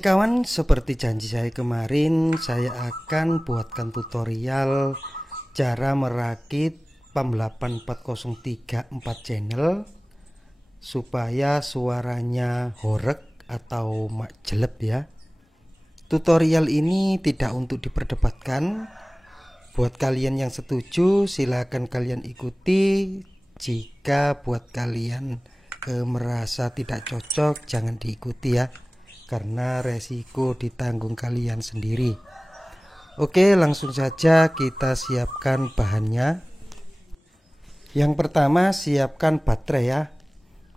Oke kawan, seperti janji saya kemarin, saya akan buatkan tutorial cara merakit PAM 84034 channel supaya suaranya horeg atau mak jeleb ya. Tutorial ini tidak untuk diperdebatkan. Buat kalian yang setuju silakan kalian ikuti. Jika buat kalian merasa tidak cocok, jangan diikuti ya, karena resiko ditanggung kalian sendiri. Oke, langsung saja kita siapkan bahannya. Yang pertama, siapkan baterai ya.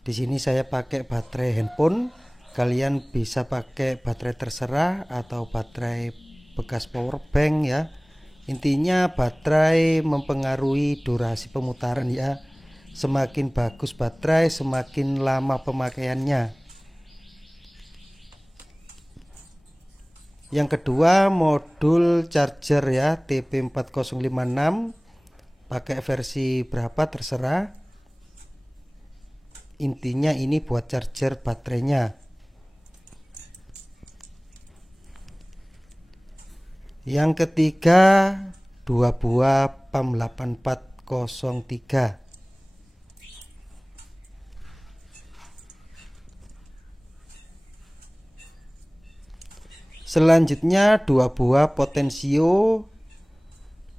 Di sini saya pakai baterai handphone. Kalian bisa pakai baterai terserah atau baterai bekas power bank ya. Intinya baterai mempengaruhi durasi pemutaran ya. Semakin bagus baterai, semakin lama pemakaiannya. Yang kedua, modul charger ya, TP4056. Pakai versi berapa terserah. Intinya ini buat charger baterainya. Yang ketiga, 2 buah PAM 8403. Selanjutnya 2 buah potensio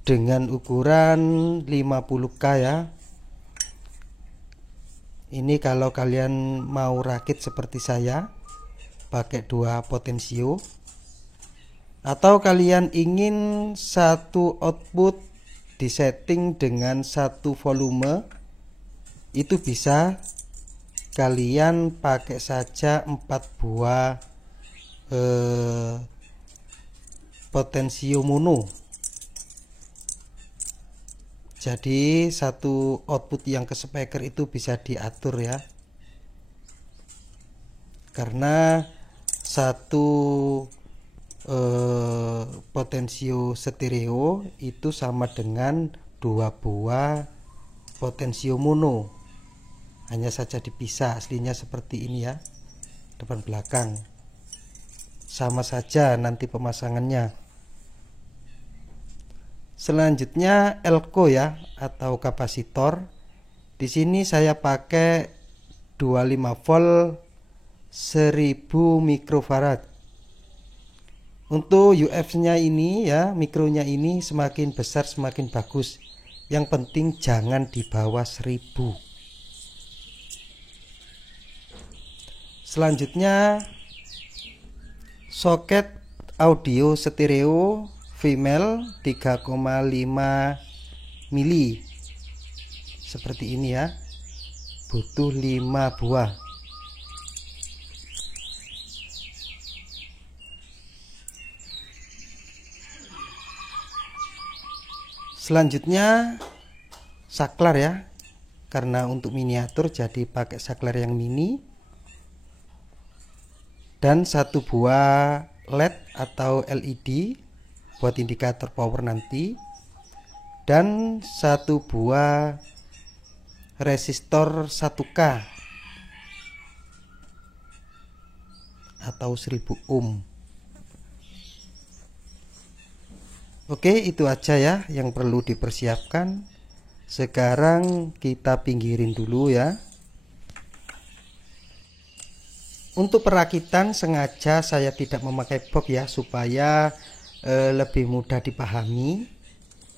dengan ukuran 50K ya. Ini kalau kalian mau rakit seperti saya, pakai 2 potensio. Atau kalian ingin satu output disetting dengan satu volume, itu bisa. Kalian pakai saja 4 buah potensio mono. Jadi satu output yang ke speaker itu bisa diatur ya, karena satu potensio stereo itu sama dengan 2 buah potensio mono, hanya saja dipisah. Aslinya seperti ini ya, depan belakang sama saja nanti pemasangannya. Selanjutnya elko ya, atau kapasitor. Di sini saya pakai 25 volt 1000 mikrofarad. Untuk UF-nya ini ya, mikronya ini semakin besar semakin bagus. Yang penting jangan di bawah 1000. Selanjutnya soket audio stereo female 3,5 mili seperti ini ya, butuh 5 buah. Selanjutnya saklar ya, karena untuk miniatur jadi pakai saklar yang mini. Dan 1 buah LED atau LED buat indikator power nanti. Dan 1 buah resistor 1K atau 1000 ohm. Oke, itu aja ya yang perlu dipersiapkan. Sekarang kita pinggirin dulu ya. Untuk perakitan sengaja saya tidak memakai box ya, supaya lebih mudah dipahami,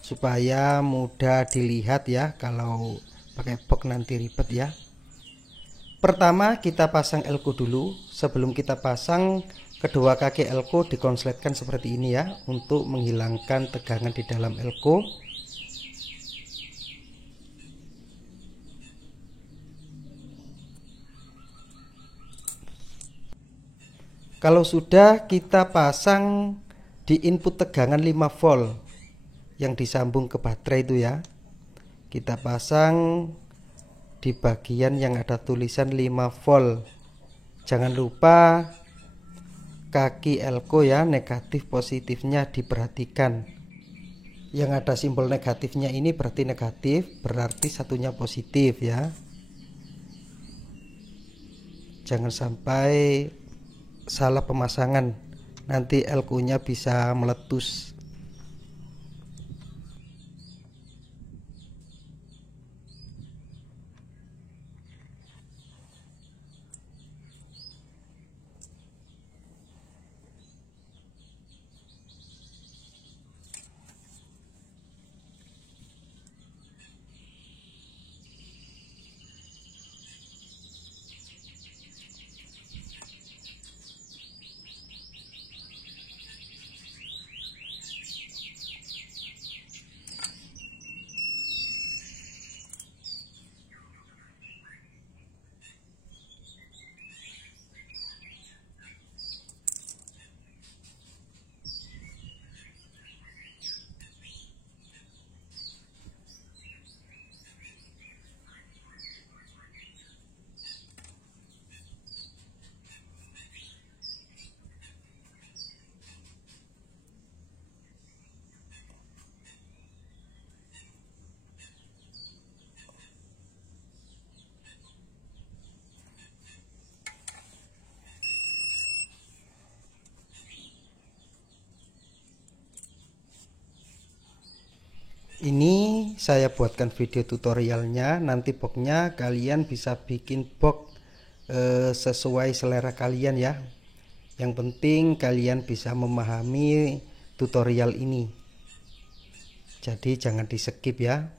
supaya mudah dilihat ya. Kalau pakai box nanti ribet ya. Pertama kita pasang elko dulu. Sebelum kita pasang, kedua kaki elko dikonsletkan seperti ini ya, untuk menghilangkan tegangan di dalam elko. Kalau sudah, kita pasang di input tegangan 5 volt yang disambung ke baterai itu ya. Kita pasang di bagian yang ada tulisan 5 volt. Jangan lupa kaki elko ya, negatif positifnya diperhatikan. Yang ada simbol negatifnya ini berarti negatif, berarti satunya positif ya. Jangan sampai salah pemasangan, nanti elko-nya bisa meletus. Ini saya buatkan video tutorialnya, nanti boxnya kalian bisa bikin box sesuai selera kalian ya. Yang penting kalian bisa memahami tutorial ini, jadi jangan di skip ya.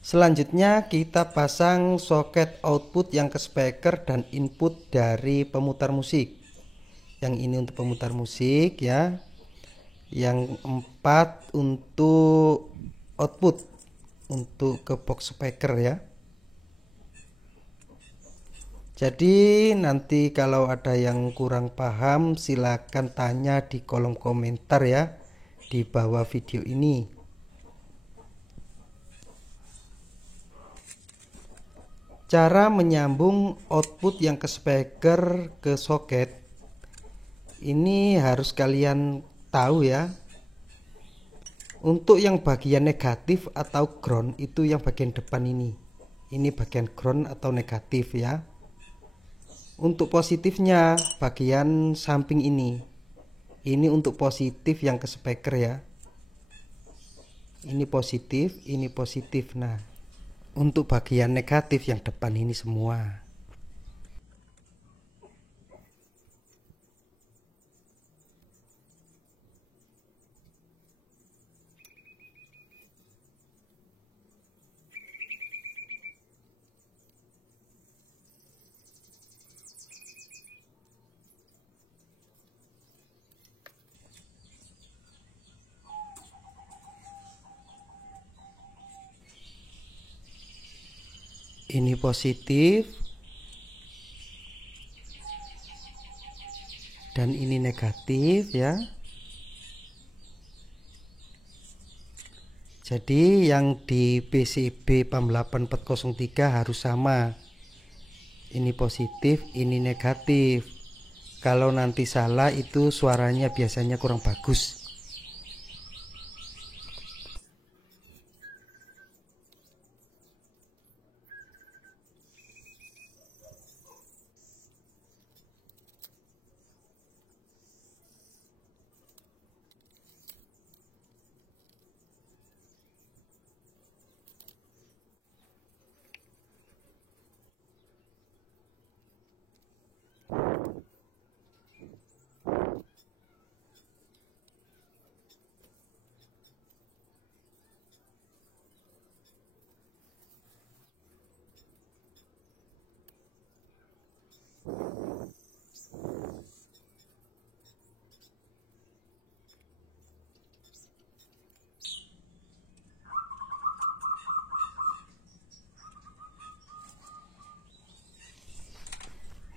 Selanjutnya kita pasang soket output yang ke speaker dan input dari pemutar musik. Yang ini untuk pemutar musik ya, yang 4 untuk output untuk ke box speaker ya. Jadi nanti kalau ada yang kurang paham silakan tanya di kolom komentar ya, di bawah video ini. Cara menyambung output yang ke speaker ke soket ini harus kalian tahu ya. Untuk yang bagian negatif atau ground itu yang bagian depan ini bagian ground atau negatif ya. Untuk positifnya bagian samping ini untuk positif yang ke speaker ya. Ini positif. Nah, untuk bagian negatif yang depan ini semua. Ini positif dan ini negatif ya. Jadi yang di PCB PAM 8403 harus sama. Ini positif, ini negatif. Kalau nanti salah itu suaranya biasanya kurang bagus.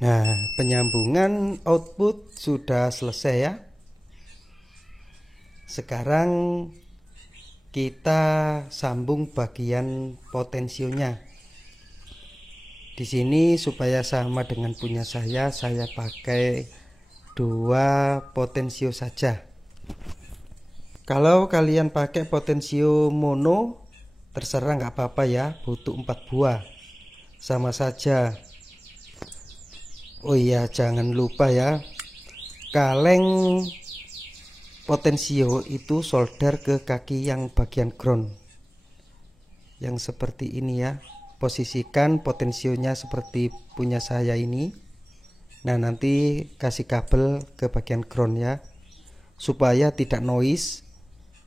Nah, penyambungan output sudah selesai ya. Sekarang kita sambung bagian potensionya. Di sini supaya sama dengan punya saya pakai 2 potensio saja. Kalau kalian pakai potensio mono terserah, nggak apa-apa ya, butuh 4 buah sama saja. Oh iya, jangan lupa ya, kaleng potensio itu solder ke kaki yang bagian ground yang seperti ini ya. Posisikan potensionya seperti punya saya ini. Nah, nanti kasih kabel ke bagian ground ya, supaya tidak noise.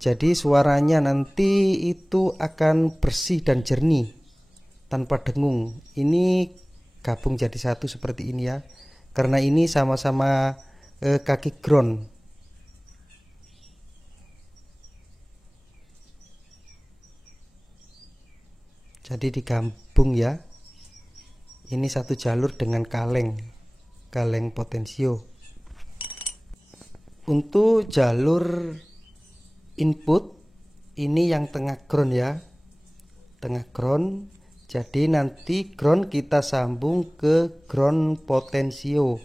Jadi suaranya nanti itu akan bersih dan jernih tanpa dengung. Ini gabung jadi satu seperti ini ya, karena ini sama-sama kaki ground. Jadi digabung ya. Ini satu jalur dengan kaleng potensio. Untuk jalur input ini yang tengah ground ya, tengah ground. Jadi nanti ground kita sambung ke ground potensio.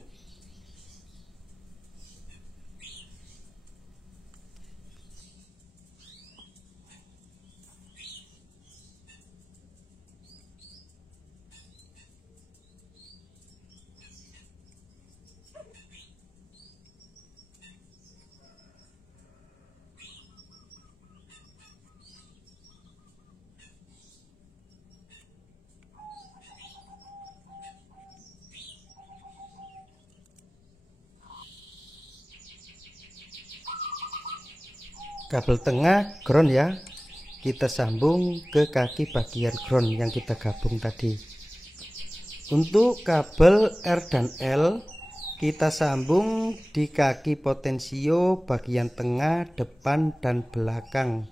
Kabel tengah ground ya, kita sambung ke kaki bagian ground yang kita gabung tadi. Untuk kabel R dan L kita sambung di kaki potensio bagian tengah, depan dan belakang.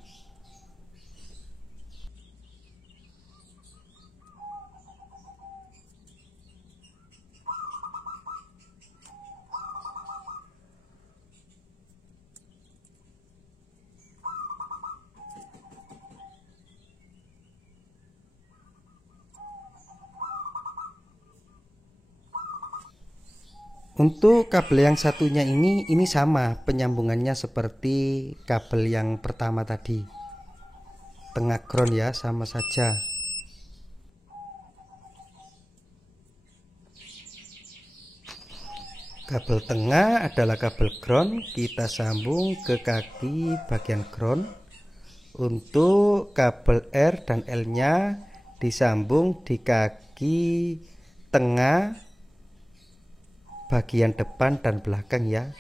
Untuk kabel yang satunya ini sama penyambungannya seperti kabel yang pertama tadi. Tengah ground ya, sama saja. Kabel tengah adalah kabel ground, kita sambung ke kaki bagian ground. Untuk kabel R dan L-nya disambung di kaki tengah bagian depan dan belakang ya.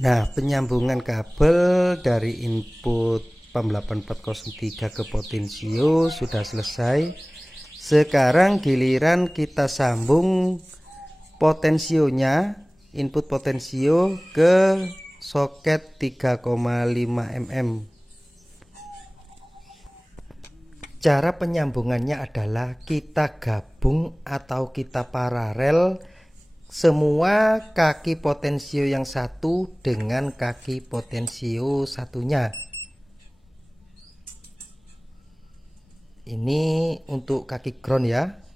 Nah, penyambungan kabel dari input PAM 8403 ke potensio sudah selesai. Sekarang giliran kita sambung potensionya, input potensio ke soket 3,5 mm. Cara penyambungannya adalah kita gabung atau kita paralel semua kaki potensio yang satu dengan kaki potensio satunya. Ini untuk kaki ground ya.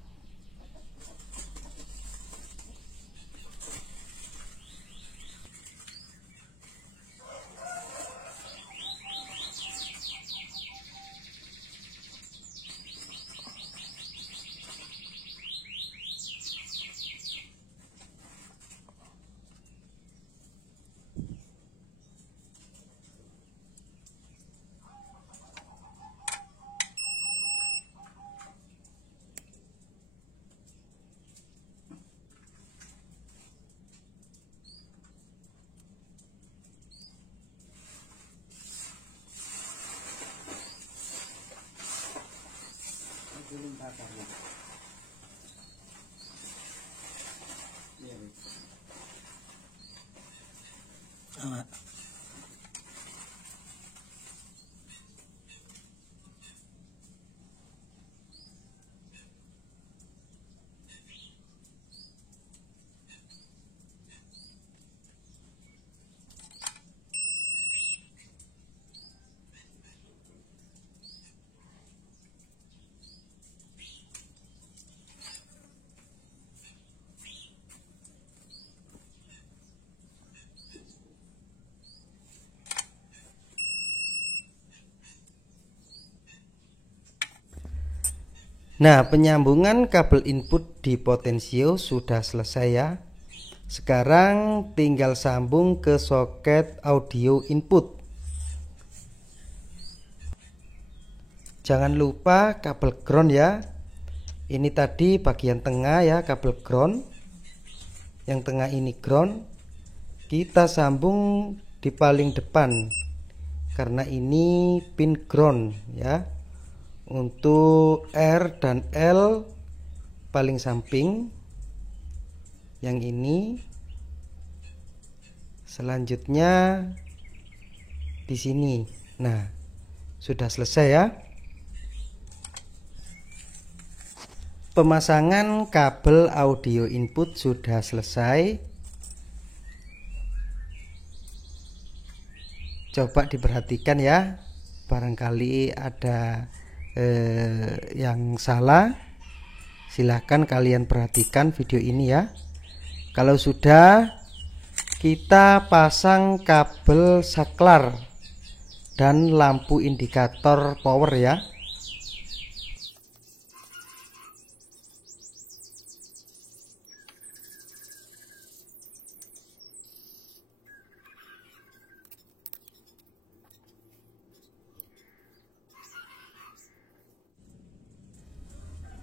Nah, penyambungan kabel input di potensio sudah selesai ya. Sekarang tinggal sambung ke soket audio input. Jangan lupa kabel ground ya. Ini tadi bagian tengah ya, kabel ground. Yang tengah ini ground. Kita sambung di paling depan karena ini pin ground ya. Untuk R dan L paling samping, yang ini. Selanjutnya di sini. Nah, sudah selesai ya. Pemasangan kabel audio input sudah selesai. Coba diperhatikan ya, barangkali ada yang salah. Silahkan kalian perhatikan video ini ya. Kalau sudah, kita pasang kabel saklar dan lampu indikator power ya.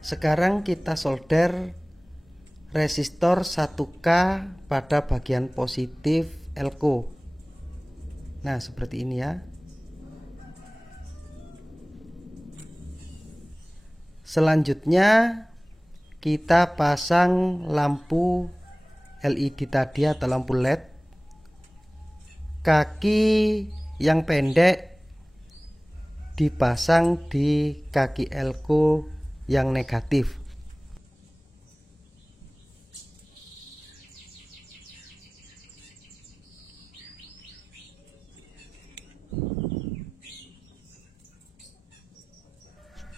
Sekarang kita solder resistor 1K pada bagian positif elko. Nah, seperti ini ya. Selanjutnya kita pasang lampu LED tadi atau lampu LED. Kaki yang pendek dipasang di kaki elko yang negatif.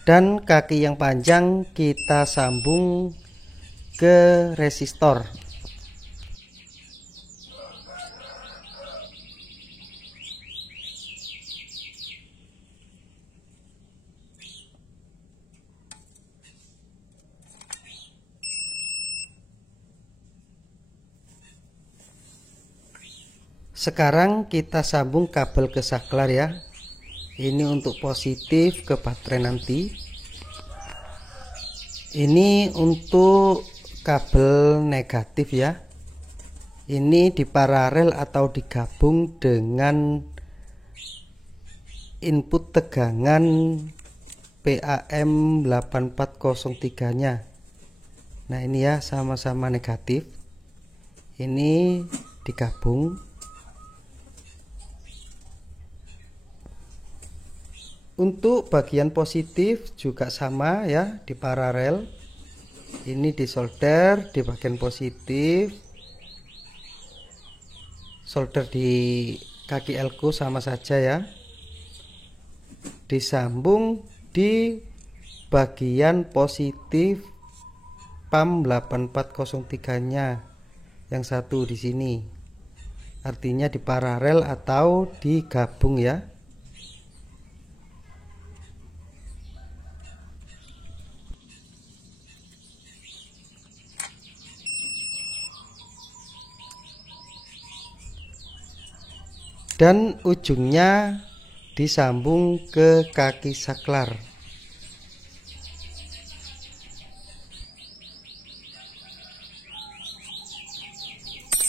Dan kaki yang panjang kita sambung ke resistor. Sekarang kita sambung kabel ke saklar ya. Ini untuk positif ke baterai nanti. Ini untuk kabel negatif ya. Ini diparalel atau digabung dengan input tegangan PAM 8403 nya. Nah, ini ya, sama-sama negatif. Ini digabung. Untuk bagian positif juga sama ya, di paralel. Ini disolder di bagian positif, solder di kaki elko sama saja ya. Disambung di bagian positif PAM 8403 nya, yang satu di sini. Artinya di paralel atau digabung ya. Dan ujungnya disambung ke kaki saklar.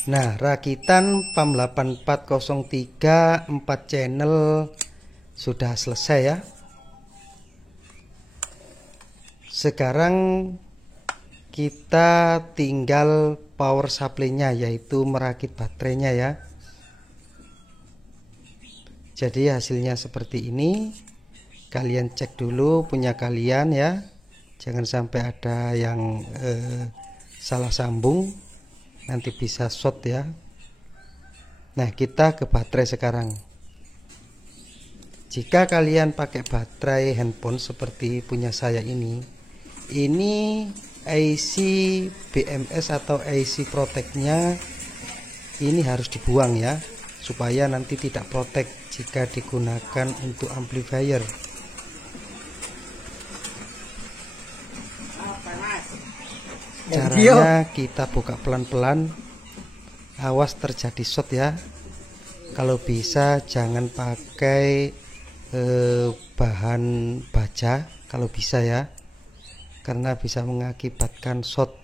Nah, rakitan PAM 8403 4 channel sudah selesai ya. Sekarang kita tinggal power supply-nya, yaitu merakit baterainya ya. Jadi hasilnya seperti ini. Kalian cek dulu punya kalian ya. Jangan sampai ada yang salah sambung, nanti bisa short ya. Nah, kita ke baterai sekarang. Jika kalian pakai baterai handphone seperti punya saya ini IC BMS atau IC protect-nya ini harus dibuang ya, supaya nanti tidak protect jika digunakan untuk amplifier. Caranya kita buka pelan-pelan, awas terjadi short ya. Kalau bisa jangan pakai bahan baja kalau bisa ya, karena bisa mengakibatkan short.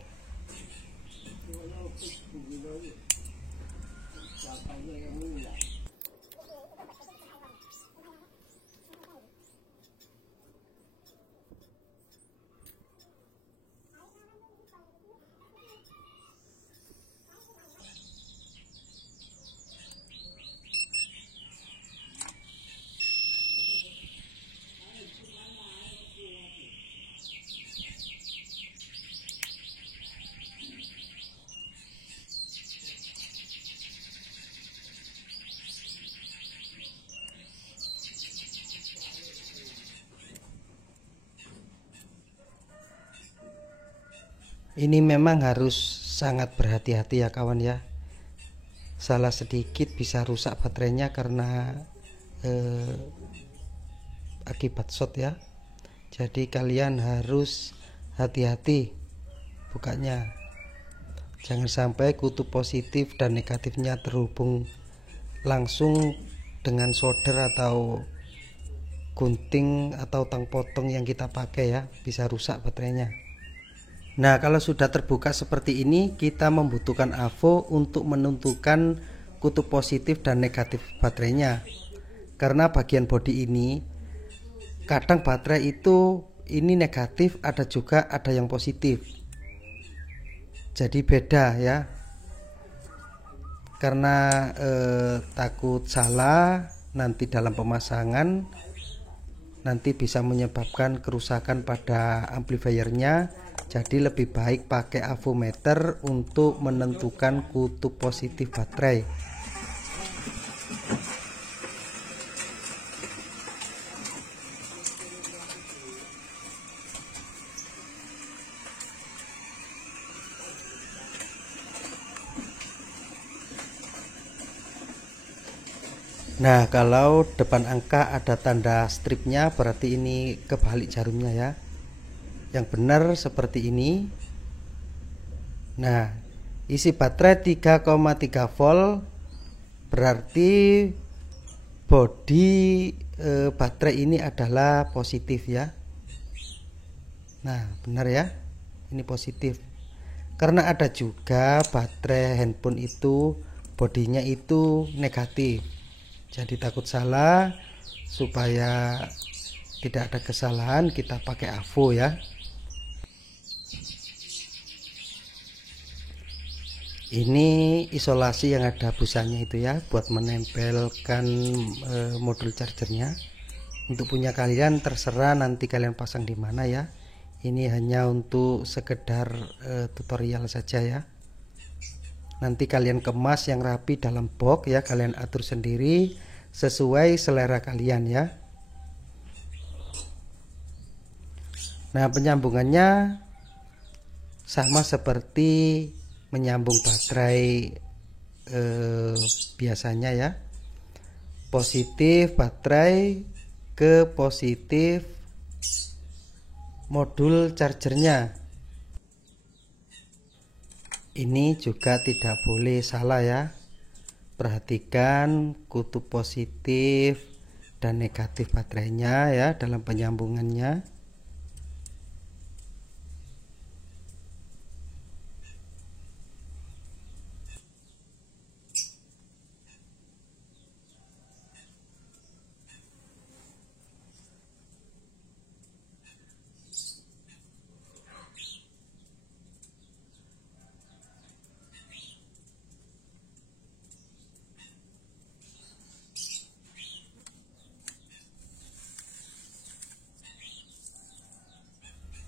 Ini memang harus sangat berhati-hati ya kawan ya. Salah sedikit bisa rusak baterainya karena akibat short ya. Jadi kalian harus hati-hati bukanya. Jangan sampai kutub positif dan negatifnya terhubung langsung dengan solder atau gunting atau tang potong yang kita pakai ya, bisa rusak baterainya. Nah, kalau sudah terbuka seperti ini, kita membutuhkan AVO untuk menentukan kutub positif dan negatif baterainya. Karena bagian bodi ini, kadang baterai itu ini negatif, ada juga ada yang positif. Jadi beda ya. Karena takut salah nanti dalam pemasangan, nanti bisa menyebabkan kerusakan pada amplifiernya. Jadi lebih baik pakai avometer untuk menentukan kutub positif baterai. Nah, kalau depan angka ada tanda stripnya berarti ini kebalik jarumnya ya. Yang benar seperti ini. Nah, isi baterai 3,3 volt berarti bodi baterai ini adalah positif ya. Nah, benar ya, ini positif. Karena ada juga baterai handphone itu bodinya itu negatif. Jadi takut salah, supaya tidak ada kesalahan kita pakai AVO ya. Ini isolasi yang ada busanya itu ya, buat menempelkan modul chargernya. Untuk punya kalian terserah nanti kalian pasang di mana ya. Ini hanya untuk sekedar tutorial saja ya. Nanti kalian kemas yang rapi dalam box ya, kalian atur sendiri sesuai selera kalian ya. Nah, penyambungannya sama seperti menyambung baterai biasanya ya. Positif baterai ke positif modul chargernya. Ini juga tidak boleh salah ya. Perhatikan kutub positif dan negatif baterainya ya dalam penyambungannya.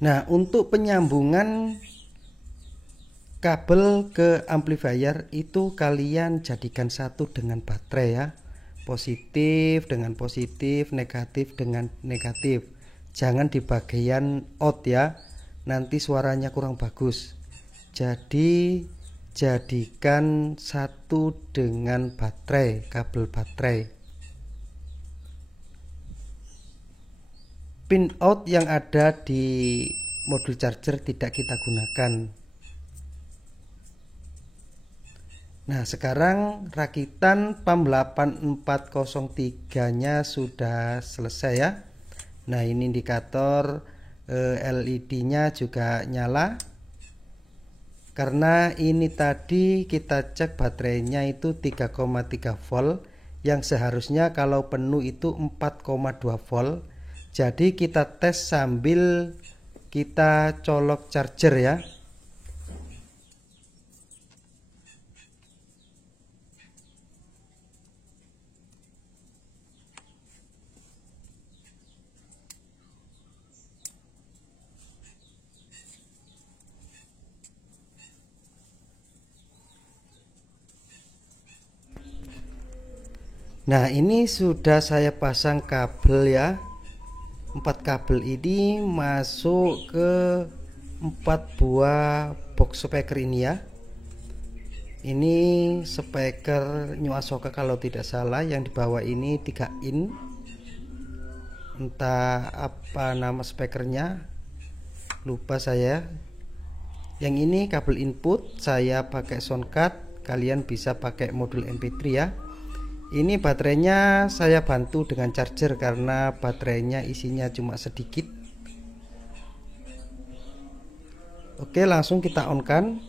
Nah, untuk penyambungan kabel ke amplifier itu kalian jadikan satu dengan baterai ya. Positif dengan positif, negatif dengan negatif. Jangan di bagian out ya, nanti suaranya kurang bagus. Jadi jadikan satu dengan baterai, kabel baterai. Pin out yang ada di modul charger tidak kita gunakan. Nah, sekarang rakitan PAM 8403 nya sudah selesai ya. Nah, ini indikator LED nya juga nyala, karena ini tadi kita cek baterainya itu 3,3 volt, yang seharusnya kalau penuh itu 4,2 volt. Jadi kita tes sambil kita colok charger ya. Nah, ini sudah saya pasang kabel ya. 4 kabel ini masuk ke 4 buah box speaker ini ya. Ini speaker New Asoka kalau tidak salah, yang di bawah ini 3 in. Entah apa nama speakernya, lupa saya. Yang ini kabel input, saya pakai sound card, kalian bisa pakai modul MP3 ya. Ini baterainya saya bantu dengan charger karena baterainya isinya cuma sedikit. Oke, langsung kita on kan.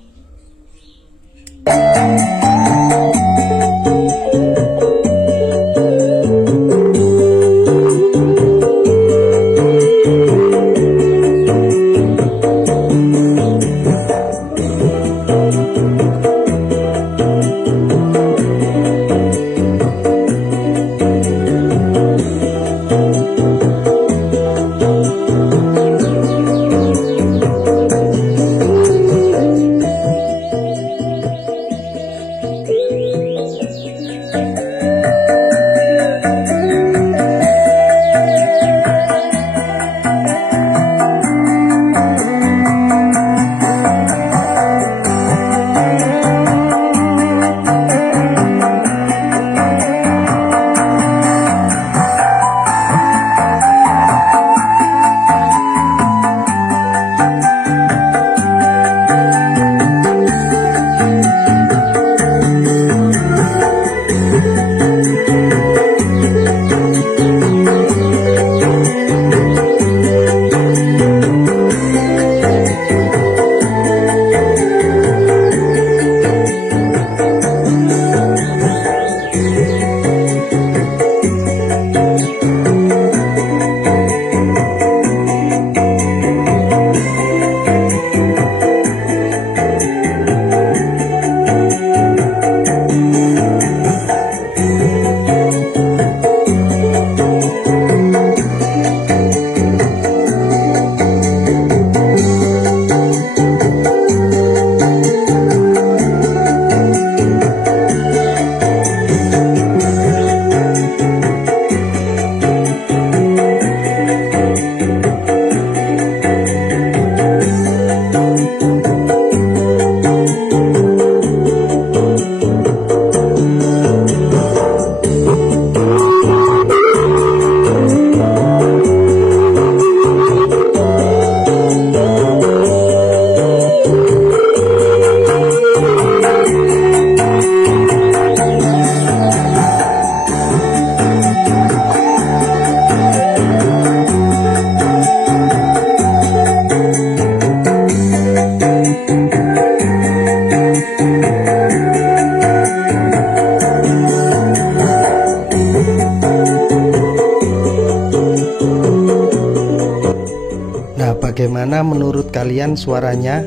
Nah, bagaimana menurut kalian suaranya?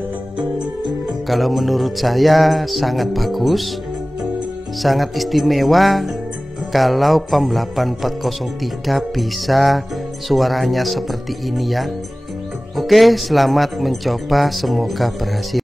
Kalau menurut saya sangat bagus, sangat istimewa. Kalau PAM 8403 bisa suaranya seperti ini ya. Oke, selamat mencoba, semoga berhasil.